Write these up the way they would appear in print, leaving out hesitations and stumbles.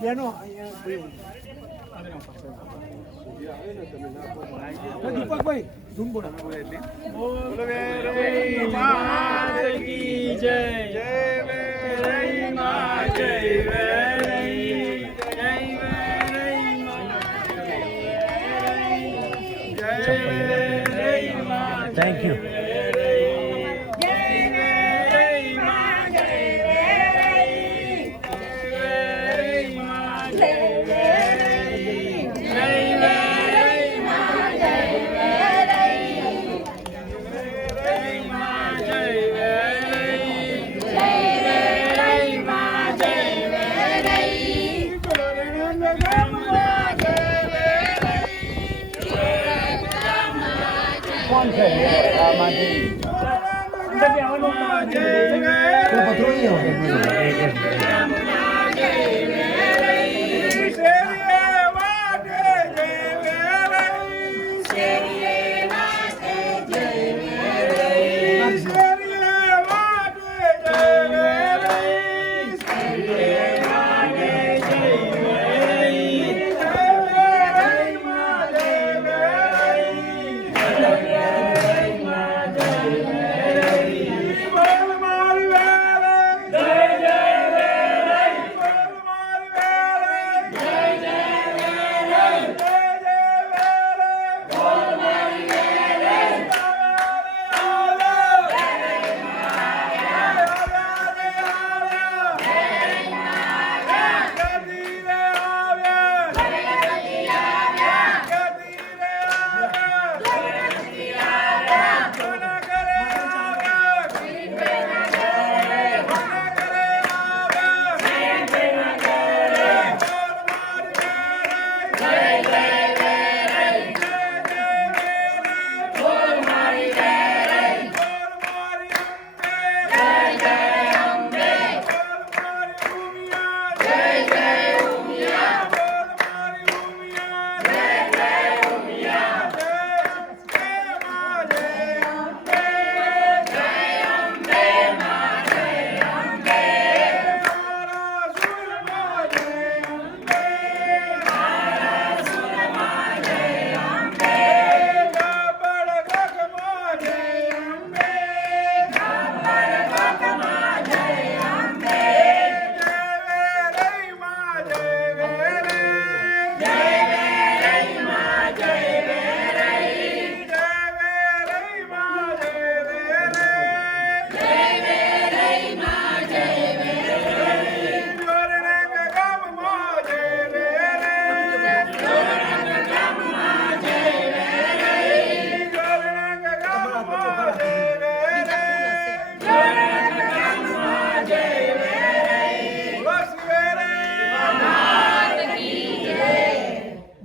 બેનો દીપકભાઈ ધૂમ બોલો જય જય થેન્ક યુ કોણ છે આમાંથી પત્રો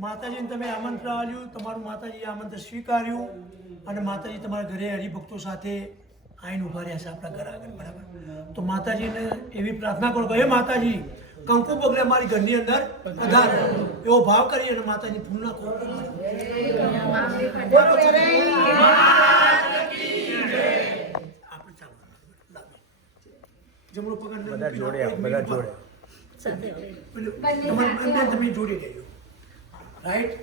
માતાજીને તમે આમંત્રણ આપ્યું, તમારું માતાજીએ આમંત્રણ સ્વીકાર્યું અને માતાજી તમારા ઘરે હરિભક્તો સાથે આવીને ઉભા રહ્યા છે આપણા ઘર આગળ, બરાબર? તો માતાજીને એવી પ્રાર્થના કરો કે હે માતાજી કંકુ પગલે મારી ઘરની અંદર પધારો, એવો ભાવ કરી અને માતાજી ફૂલ નાખો. જમણો પગ બધા જોડે તમે જોડી દેજો, રાઈટ?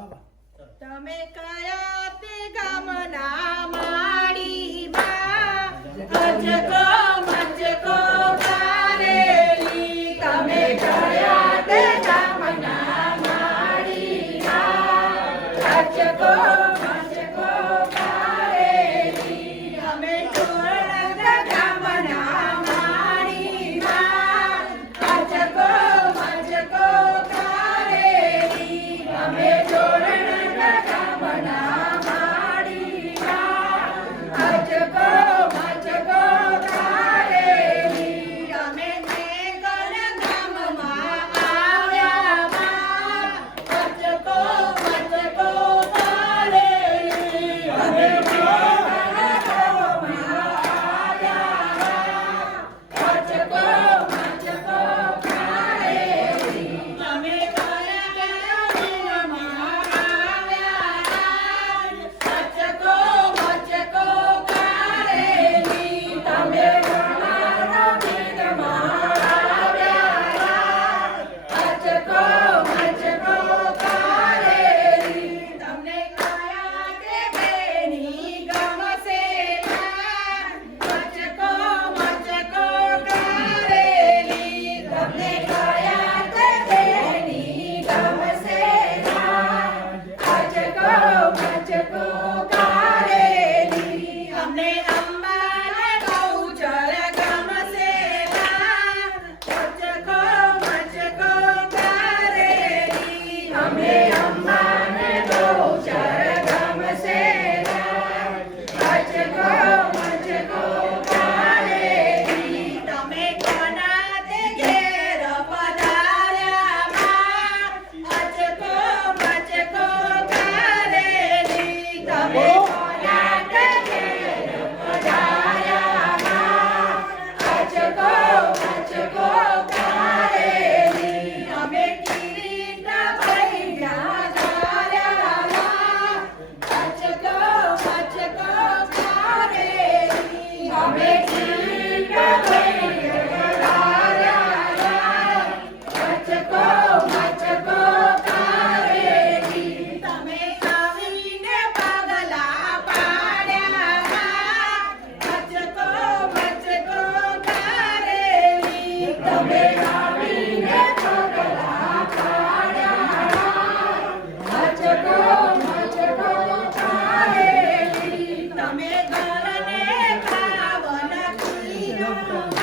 બાબા. તમે કયા તે ગામના માડીમાં અજકો મજકો કારેલી તમે કયા તે ગામના માડીમાં અજકો મજકો કારેલી અમે ચોરણગ ગામના માડીમાં અજકો મજકો કારેલી અમે ચોરણગ ગામના માડીમાં અજકો મજકો કારેલી અમે મેઘર ગામમાં આવ્યામાં અજકો મજકો કારેલી અમે મેઘર ગામમાં આવ્યામાં અજકો મજકો કારેલી અમે તમે ઘરને ભાવન કીધો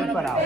કલ્પના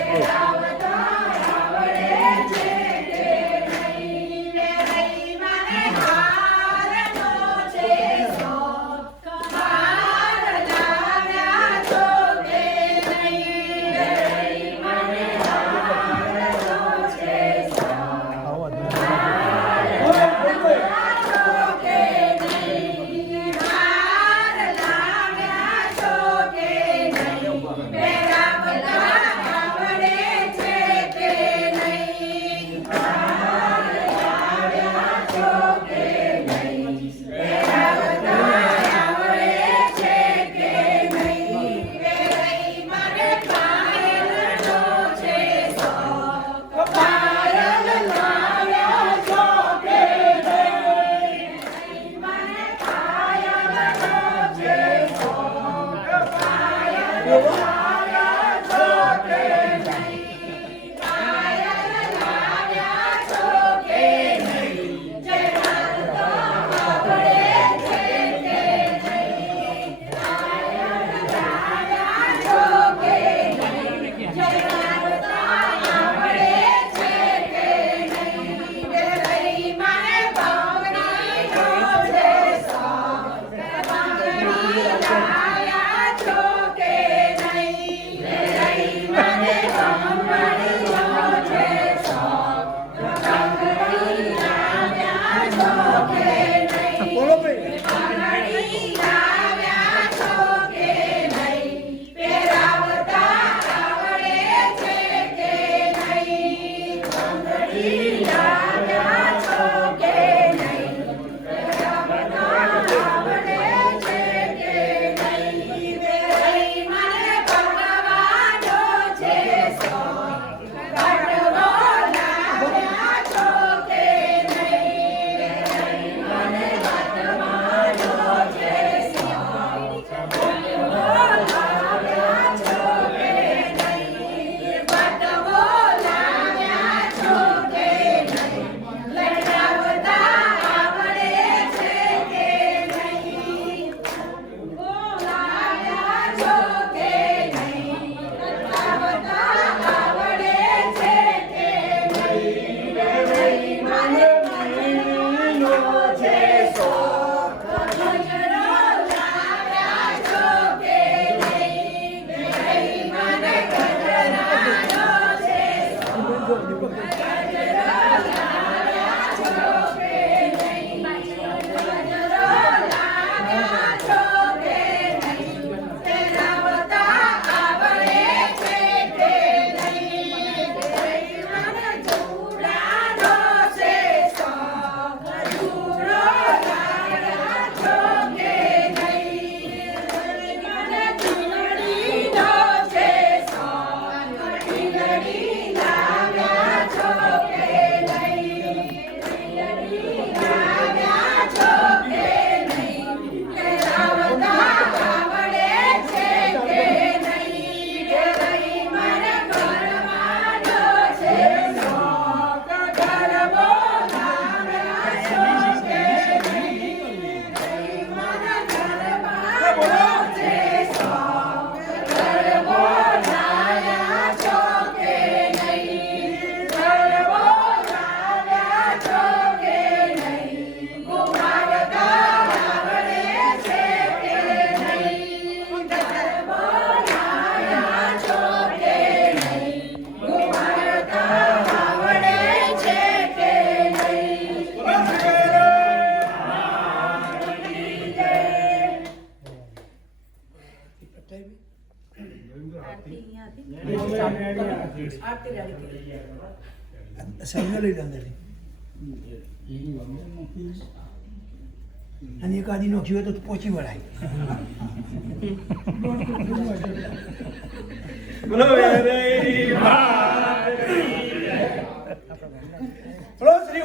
સાઈડમાં લઈ લો અંદરથી. અને એક આદી નોખ્યું હોય તો પહોંચી વળાય. બોલો શ્રી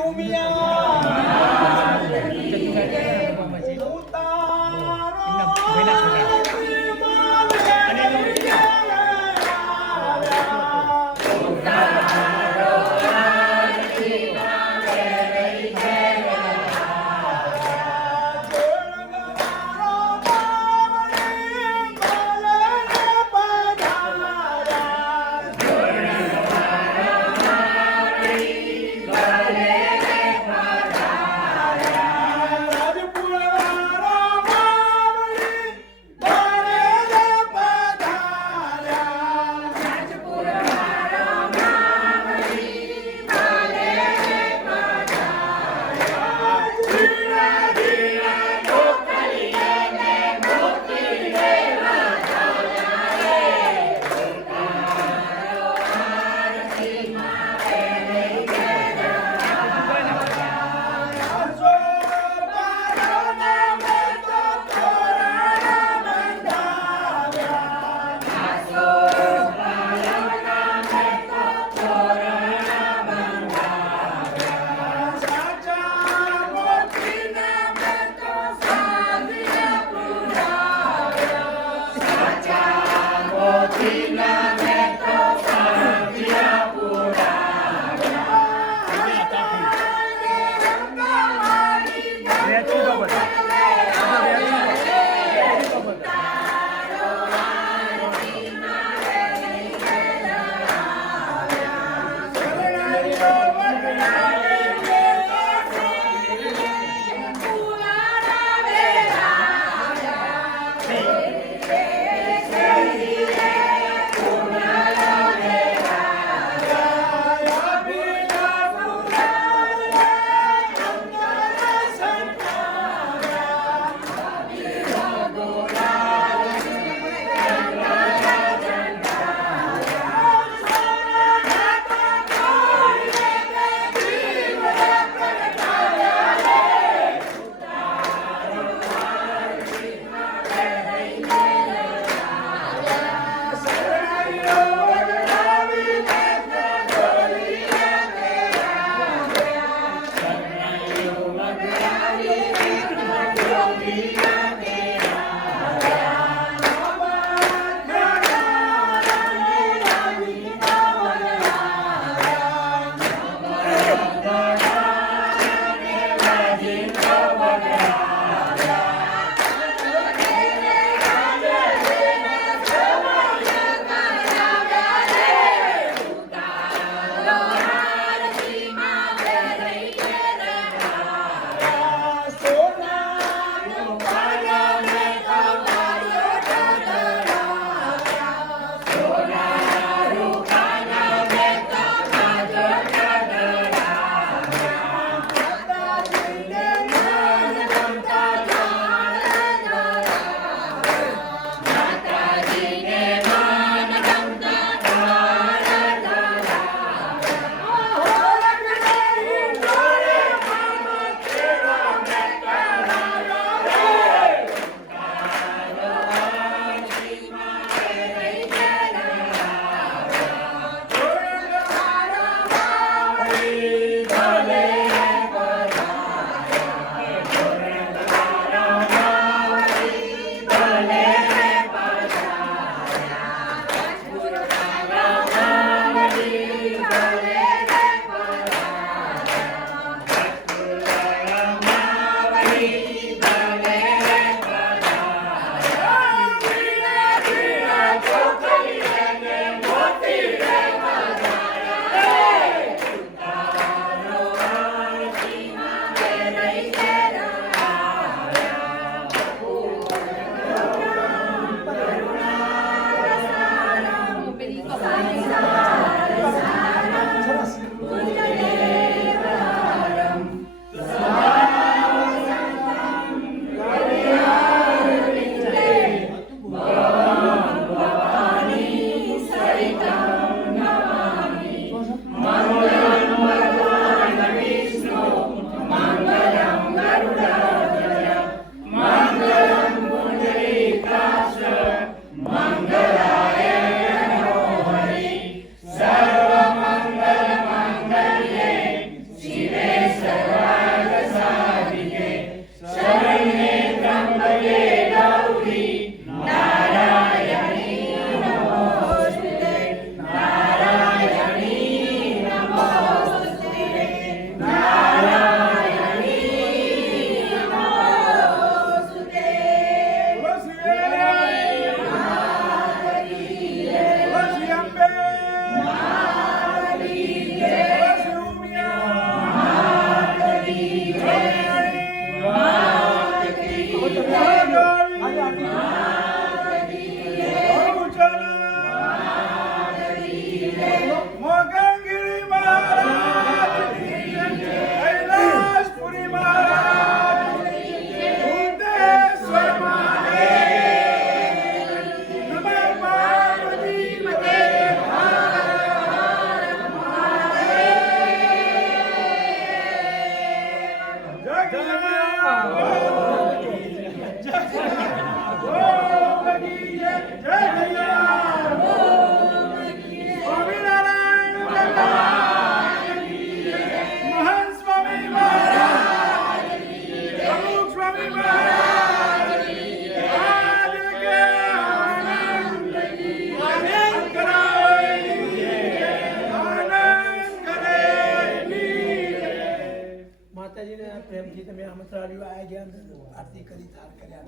આમંત્રણ આવ્યું આ ગયા અંદર આરતી કરી તાર કર્યા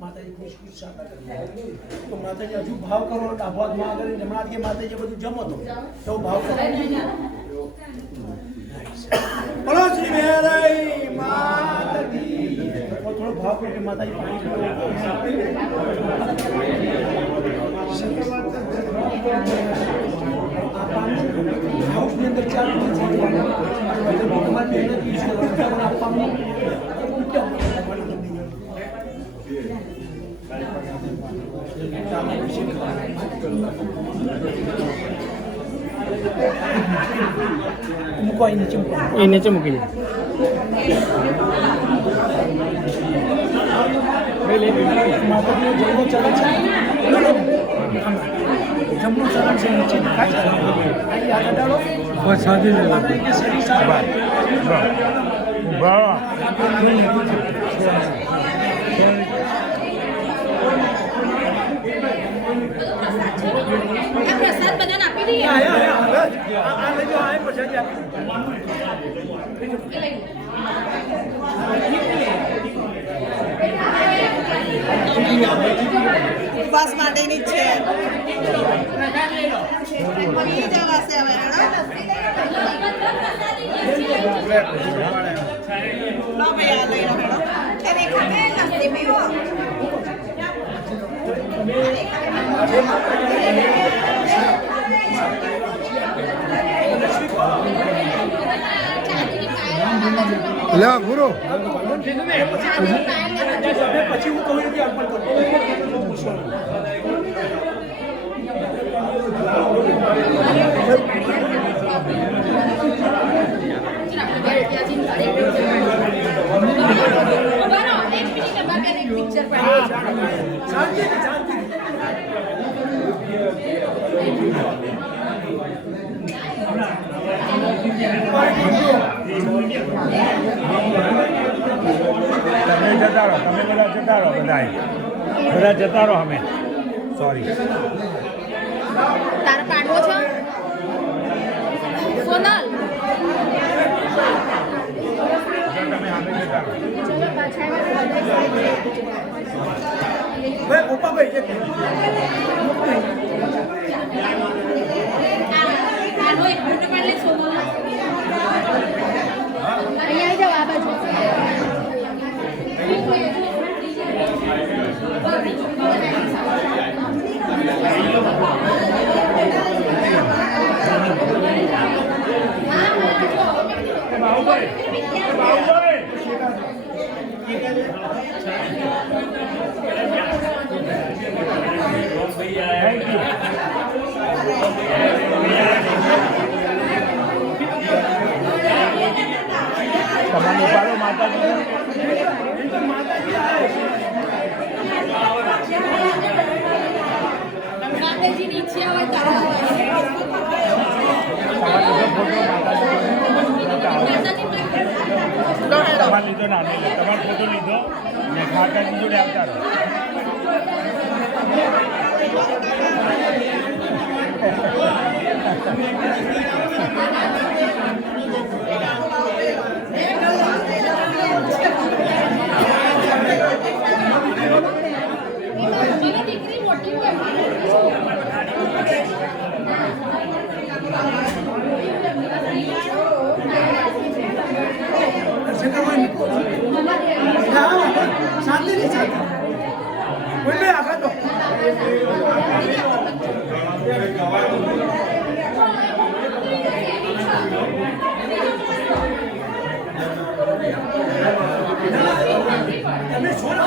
માતાજી ખુશ ખુશ સાબા તો માતાજી હજુ ભાવ કરો ડાભામાં આગળ જમણા કે માતાજી બધું જમો તો ભાવ કરો બોલો શ્રી મેરાઈ માતાજી થોડો ભાવ કરો કે માતાજી પાણી હાઉસની અંદર ચાર તમારી મહેનત યુઝ કરવાનું આપવાનું મૂકો અહીં નીચે મૂકી માતાજીનો જમણો ચરણ છે જમણું ચરણ છે નીચે પ્રસાદ બધાને આપી દઈએ ઉપવાસ માટેની છે જવાશે હવે પૂરો પછી હું કહું કે અર્પણ કરો તમે જતા રહો, તમે બધા જતા રહો, બધા જતા રહો. અમે સોરી તાર પાડવો છે સોનલ તમે અમે જતા રહો. ચલો પાછા ભાઈ ગોપાભાઈ છે આનો એક ફોટો પાડી લે સોનલ અહીંયા આવી જાવ આ બાજુ તમારે ઉપાડો માતાજી માતાજીની ઈચ્છા હોય તમારે લીધો ના તમારો ફોટો લીધો ને માતાજી જોડે આવતા રહો. દીકરી મોટી હોય શાંતિ નહીં શાંતિ કોઈ આગળ તો તમે છોડો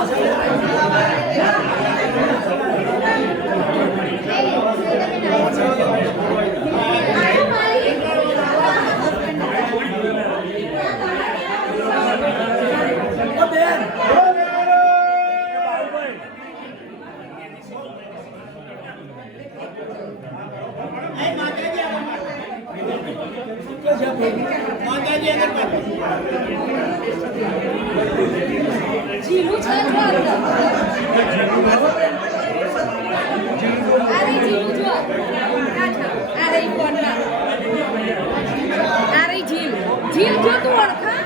જીવું છે અરે જીવું જો અરે કોણમાં અરે જીલ જીલ જો તું ઓળખા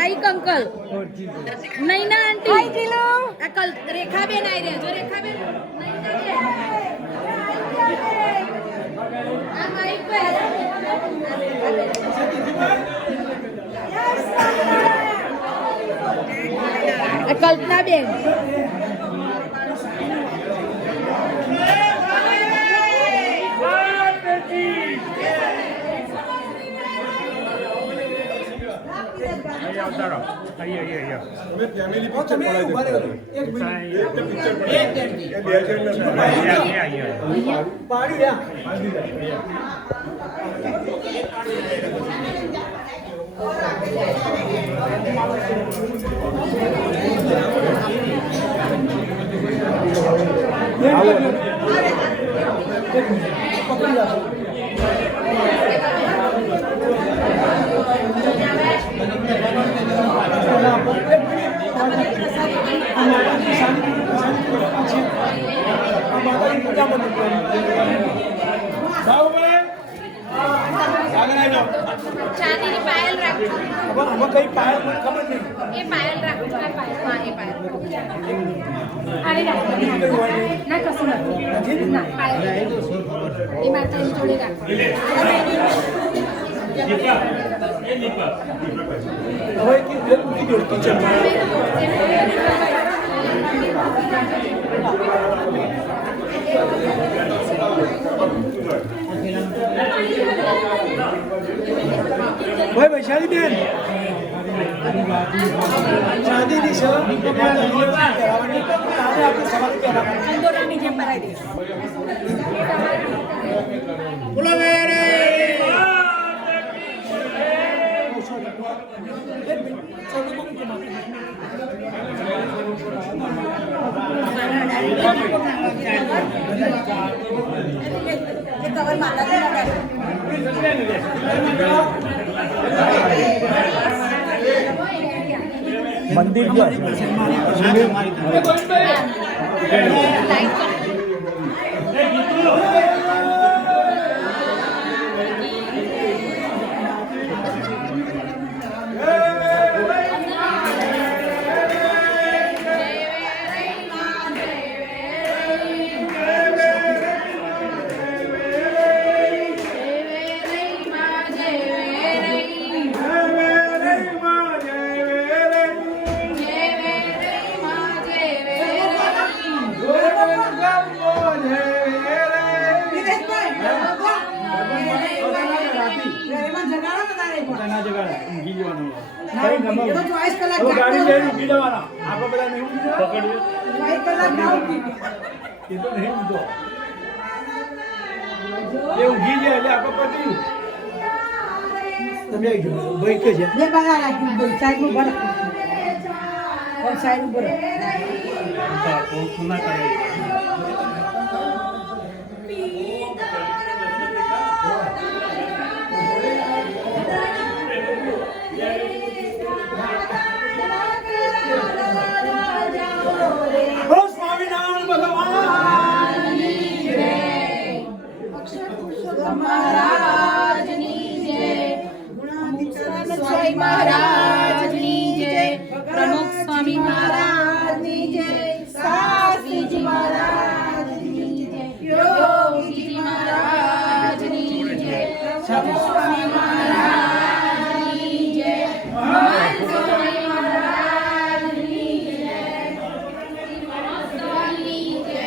માઈક અંકલ નૈના આંટી હાય જીલો અંકલ રેખાબેન આઈ રહ્યા જો રેખાબેન આ માઈક પર કલ્પના બેન ચાંદીની પાયલ રાખજો આમાં કઈ પાયલ મને ખબર નહીં એ પાયલ રાખજો આ પાયલ હા એ પાયલ આને રાખો ના કશું નથી ના પાયલ એ માતાજી જોડે રાખો હવે કે બેન મૂકી દો કિચનમાં ભાઈ વૈશાલી બેન ચાંદીની છે આપણે સવાલ કરાવવાની ચંદોરાની જેમ ભરાઈ દઈશ બોલો વેરે મંદિર મહારાજની જય પ્રમુખ સ્વામી મહારાજની જય શાસ્ત્રીજી મહારાજની જય યોગીજી મહારાજની જય સ્વામી મહારાજની જય સ્વામી મહારાજની જય સ્વામી જય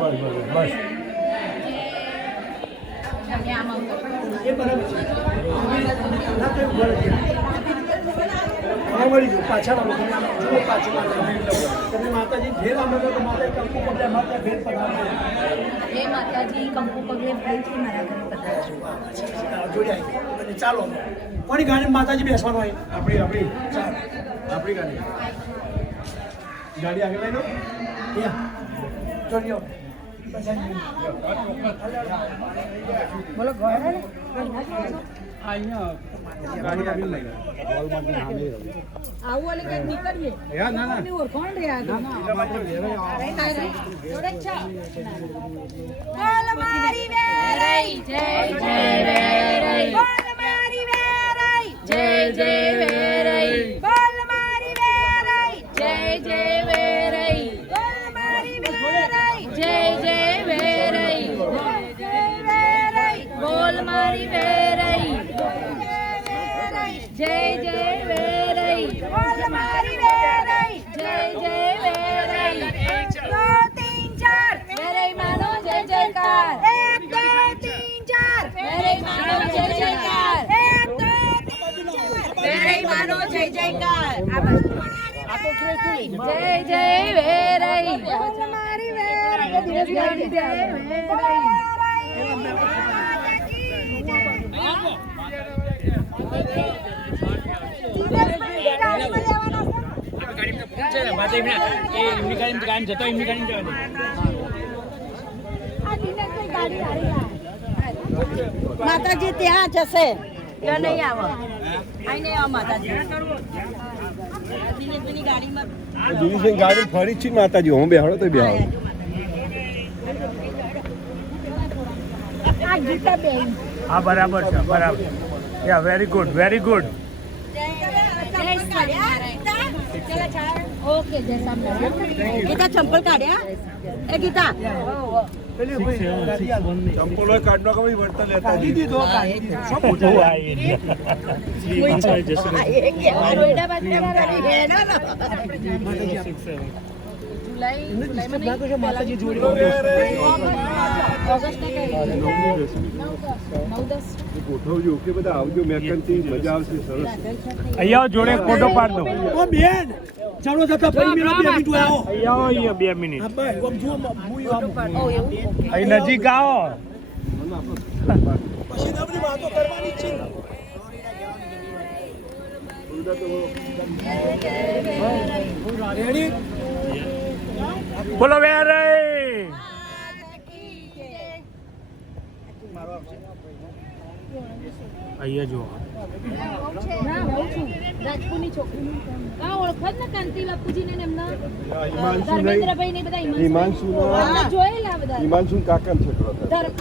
બસ બસ એ બરાબર છે ના તો એવું બરાબર છે મળી જાઓ પાછા જુઓ પાછું તમે માતાજી ઘેર આવો તો માતા કંકુ પગલે માતા ઘેર પધારો હે માતાજી કંકુ પગલે ફરીથી મારા ઘરે પધારજો જોડ્યા અને ચાલો કોની ગાડી માતાજી બેસવાનું હોય આપણી ચાલો આપણી ગાડી આગળ લઈ લો જોડી આવો બોલો ઘોડા ને આવું એટલે કઈ નીકળીએ ઓળખોણ રહ્યા બોલ મારી વેરાઈ જય જય વેરાઈ બોલ મારી વેરાઈ જય જય વેરાઈ જય વેરઈ બોલ મારી વેરઈ જય જય વેરઈ બોલ મારી વેરઈ જય જય વેરઈ બોલ મારી વેરઈ જય જય વેરઈ 2 3 4 વેરઈ માનો જય જયકાર 1 2 3 4 વેરઈ માનો જય જયકાર 1 2 3 4 વેરઈ માનો જય જયકાર જય જય વેરઈ બોલ મારી વેરઈ જય જય વેરઈ માતાજી ત્યાં જશે ત્યાં નહીં આવો અહીં નહીં આવો માતાજી દિનેશભાઈ ગાડી ફરી છે માતાજી હું બેહાડો તો બેહાડો આ ગીતાબેન હા બરાબર છે બરાબર યા very good very good okay Jai Swaminarayan Gita ચંપલ કાઢ્યા એ ગીતા ચંપલો કાઢનો કે ભાઈ વર્તન લેતા દીધો માતાજી જોડે ગોઠવજો ઓકે બધા આવજો મેકનથી મજા આવશે સરસ અહીંયા જોડે ફોટો પાડ દો ઓ બેન ચાલો જતા ફરી મેળો 2 મિનિટ આવો અહીંયા આવો અહીંયા 2 મિનિટ હા ભાઈ આમ જુઓ મુઈ આમ અહીં નજીક આવો પછી તો બધી વાતો કરવાની છે રેડી બોલો વેરઈ અહીંયા જો ના હોઉં છું રાજપુરની છોકરી કા ઓળખત ને કાંતિ બાપુજી ને એમના હિમાંશુ ધર્મેન્દ્રભાઈ ને બધા હિમાંશુ જોયેલા બધા હિમાંશુ કાકા છોકરો ધર્મ